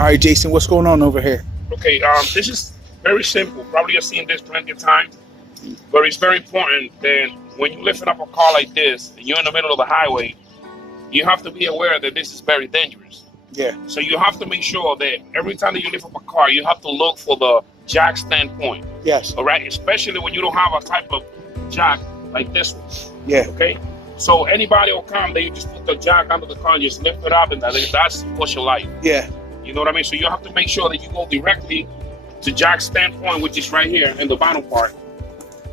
All right, Jason, what's going on over here? Okay, this is very simple. Probably you've seen this plenty of times, but it's very important that when you're lifting up a car like this and you're in the middle of the highway, you have to be aware that this is very dangerous. Yeah. So you have to make sure that every time that you lift up a car, you have to look for the jack standpoint. Yes. All right, especially when you don't have a type of jack like this one. Yeah. Okay. So anybody will come, they just put the jack under the car and just lift it up, and that's push your life. Yeah. You know what I mean? So you have to make sure that you go directly to jack standpoint, which is right here in the bottom part.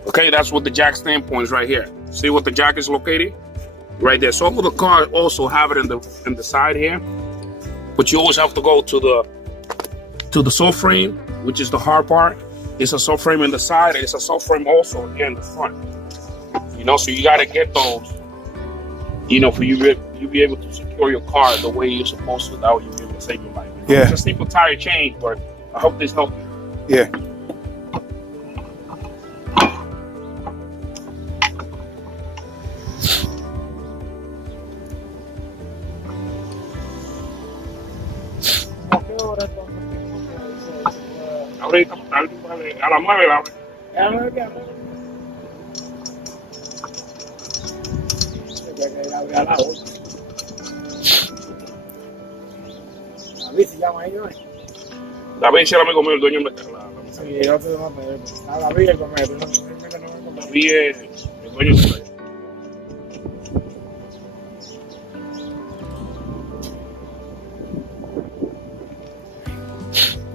Okay, that's what the jack standpoint is right here. See what the jack is located? Right there. Some of the cars also have it in the side here, but you always have to go to the subframe, which is the hard part. It's a subframe in the side, and it's a subframe also here in the front. You know, so you got to get those. You know, for you be able to secure your car the way you're supposed to. That way you'll be able to save your life. Yeah. It's a simple tire change, but I hope this helps you. Yeah. Ahorita, a las 9 la David es el amigo mío, el dueño de la Sí, yo te voy a pedir. A David el comer, no es el David es el dueño de la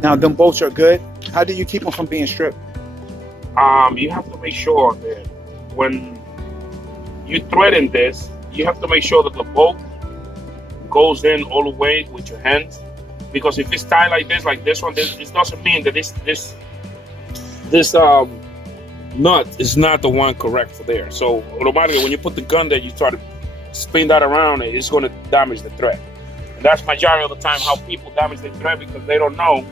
Now, them bolts are good. How do you keep them from being stripped? You have to make sure that when you threading this, you have to make sure that the bolt goes in all the way with your hands. Because if it's tied like this one, this doesn't mean that this nut is not the one correct for there. So automatically, when you put the gun there, you try to spin that around, it's going to damage the thread. And that's majority of the time how people damage the thread, because they don't know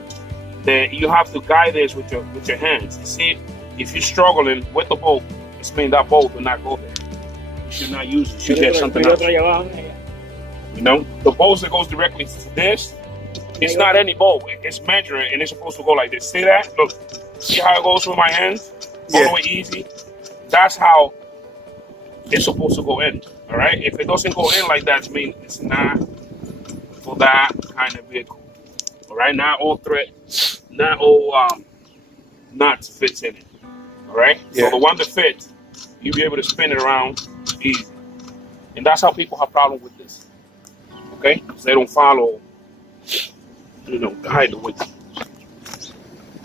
that you have to guide this with your hands. You see, if you're struggling with the bolt, spin that bolt will not go there. You should not use it. You should get something else. You know, the bolt that goes directly to this, it's not any bolt. It's measuring, and it's supposed to go like this. See that? Look, see how it goes with my hands? All the way easy. That's how it's supposed to go in. All right. If it doesn't go in like that, it means it's not for that kind of vehicle. All right. Not all nuts fits in it. All right. Yeah. So the one that fits, you'll be able to spin it around easy. And that's how people have problems with this. Okay? Because they don't follow, you know, guide the way.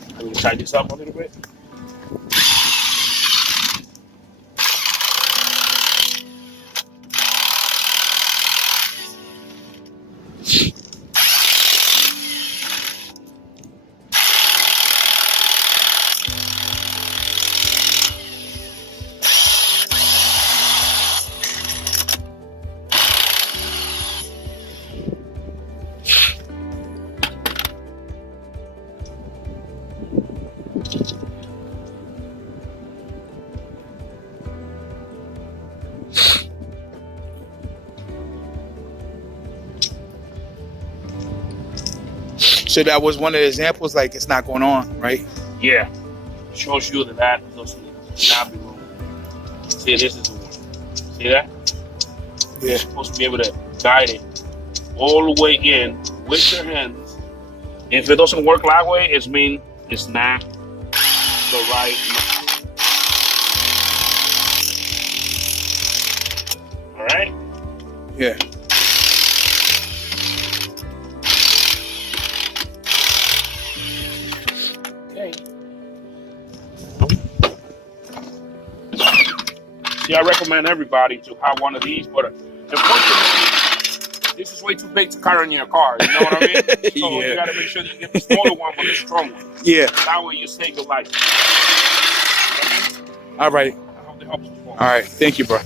I'm going to tighten this up a little bit. So that was one of the examples, like it's not going on, right? Yeah. Shows you that doesn't not be wrong. See, this is the one. See that? Yeah. You're supposed to be able to guide it all the way in with your hands. If it doesn't work that way, it means it's not the right method. All right? Yeah. Okay. See, I recommend everybody to have one of these, but unfortunately, this is way too big to carry in your car. You know what I mean? So Yeah. you got to make sure that you get the smaller one, but the strong one. Yeah. That way you save your life. All right. I hope it helps you. All right. Thank you, bro.